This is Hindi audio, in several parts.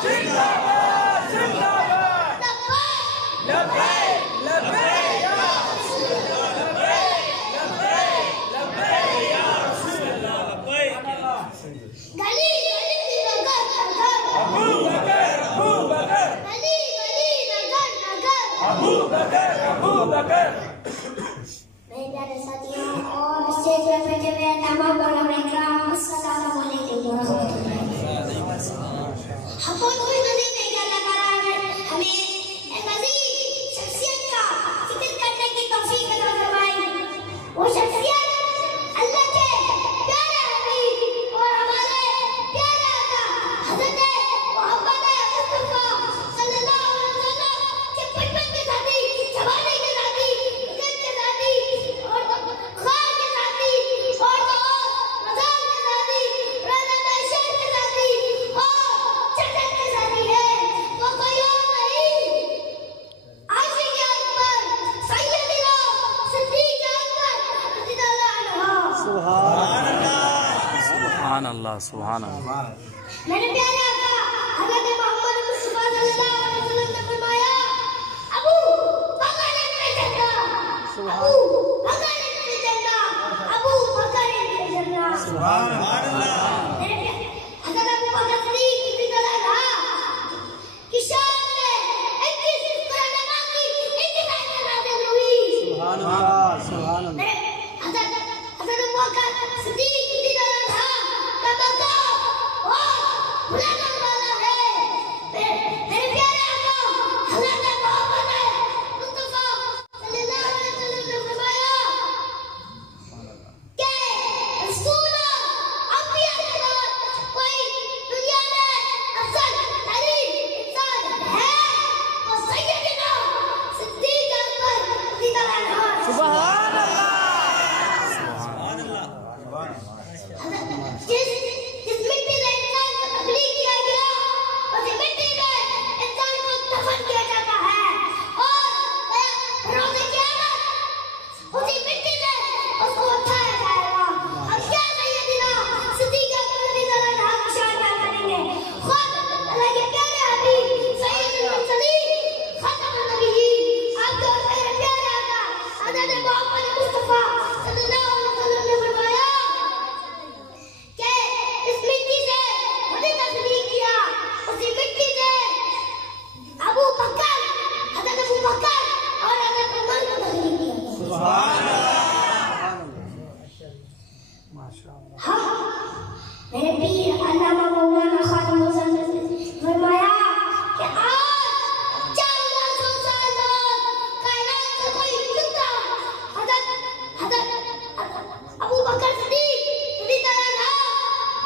मेरे प्यारे साथियों और स्टेज पर बैठे हुए तमाम इकराम, अस्सलाम वालेकुम व रहमतुल्लाहि व बरकातहू। हम कोई नदी नहीं करना करा है, हमें एक अजीज शख्सियत का जिक्र करने की तौफीक अता फरमाई। वो शख्सियत अल्लाह के प्यारे हबीब और हमारे प्यारे आका हज़रत मोहम्मद मुस्तफा सल्लल्लाहु अलैहि वसल्लम के बचपन के साथी, जवानी के साथी, इज्जत के साथी और ख्वाब के साथी और मज़ाक के साथी, रोज़ाना शेर के साथी और जन्नत के साथी है। वो कोई और नहीं, आशिक़ अकबर सैयदना सिद्दीक़ अकबर रज़ियल्लाहु अन्हु। सुभान अल्लाह, सुभान अल्लाह। मेरे प्यारे आका हज़रत मोहम्मद मुस्तफा सल्लल्लाहु अलैहि वसल्लम ने फरमाया, अबू बकर इब्न जन्नह, अबू बकर इब्न जन्नह, अबू बकर इब्न जन्नह। सुभान अल्लाह। मेरे प्यारे हज़रत अबू बकर सिद्दीक़ रज़ियल्लाहु अन्हु की शान में 21 कुरान पाक की इंतज़ार नाज़िल हुई। सुभान अल्लाह, सुभान अल्लाह। मेरे हज़रत अबू बकर सिद्दीक़ रज़ियल्लाहु अन्हु का मक़ाम और बुलंद वाला है। मेरे प्यारे आका हज़रत मोहम्मद मुस्तफा सल्लल्लाहु अलैहि वसल्लम ने फरमाया कि रसूल अंबिया के बाद कोई दुनिया में अफजल तरीन इंसान है वो सैयदना सिद्दीक़ अकबर रज़ियल्लाहु अन्हु। सुभान अल्लाह। जिस मिट्टी से इंसान को तख्लीक किया गया उसी मिट्टी में इंसान को दफन किया जाता है और रोज़े क़यामत उसी मिट्टी में उसको उठाया जाएगा। अब क्या सैयदना सिद्दीक़ अकबर रज़ियल्लाहु अन्हु की शान बयान करेंगे। खुद अल्लाह के प्यारे हबीब सैयदुल मुरसलीन खातमुन नबिय्यीन आपके और मेरे प्यारे आका हज़रत मोहम्मद मुस्तफा सल्लल्लाहु अलैहि वसल्लम ने फरमाया कि इस मिट्टी से मुझे तख्लीक किया, उसी मिट्टी से अबू बकर, हज़रत अबू बकर और हज़रत उमर को तख्लीक किया। सुभान अल्लाह, माशाअल्लाह। हाँ, मेरे पीर अल्लामा मौलाना खातमुल हसन ने फरमाया कि आज 400 साल बाद कायनात का कोई नुक्ता हज़रत अबू बकर सिद्दीक़ रज़ियल्लाहु अन्हु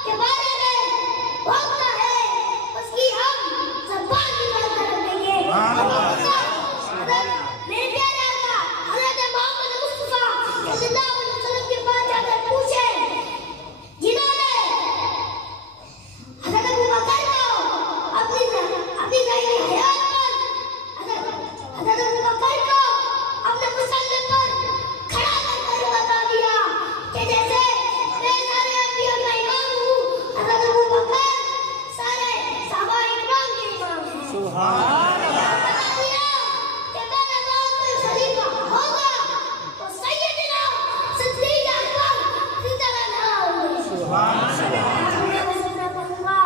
के बारे में बोलता है, उसकी हम ज़बान निकाल कर रखेंगे। मेरे प्यारे आका हज़रत मोहम्मद मुस्तफा सल्लल्लाहु अलैहि वसल्लम के पास जाकर पूछे, जिन्होंने हज़रत अबू बकर को अपनी ज़ाहिरी हयात पर हज़रत अबू बकर को अपने मुसल्ले पर खड़ा कर बता दिया कि जैसे मैं सारे अंबिया का इमाम हूँ, हज़रत अबू बकर सारे सहाबा इकराम के इमाम हैं। सुभान बता दिया कि मेरे बाद कोई खलीफा होगा तो सैयदना सिद्दीक़ अकबर रज़ियल्लाहु अन्हु होंगे। सुभान अल्लाह। मैं वज़न कहूँगा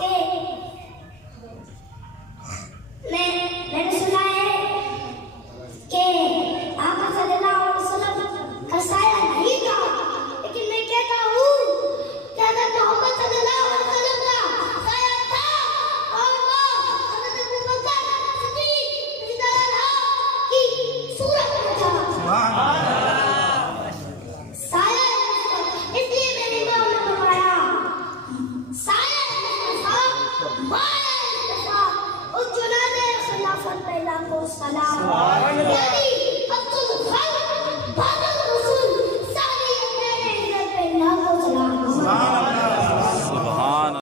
कि मैंने सुना है कि आका सल्लल्लाहु अलैहि वसल्लम का साया नहीं था, लेकिन मैं कहता हूँ कि हज़रत मोहम्मद सल्लल्लाहु अलैहि वसल्लम का साया था और वो हज़रत अबू बकर सिद्दीक़ रज़ियल्लाहु अन्हु की सूरत में था। सुभान अल्लाह। साया इसलिए मेरे इमाम ने फरमाया साया माया उस जुनादे खिलाफत पे लाखों सलाम। यानी